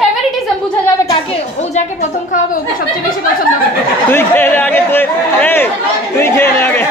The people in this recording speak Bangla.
ফেভারিটিজম বুঝা যাবে কাকে ও যাকে প্রথম খাওয়াবে ওকে সবচেয়ে বেশি পছন্দ করে। তুই খেয়ে নে আগে, তুই খেয়ে নে আগে।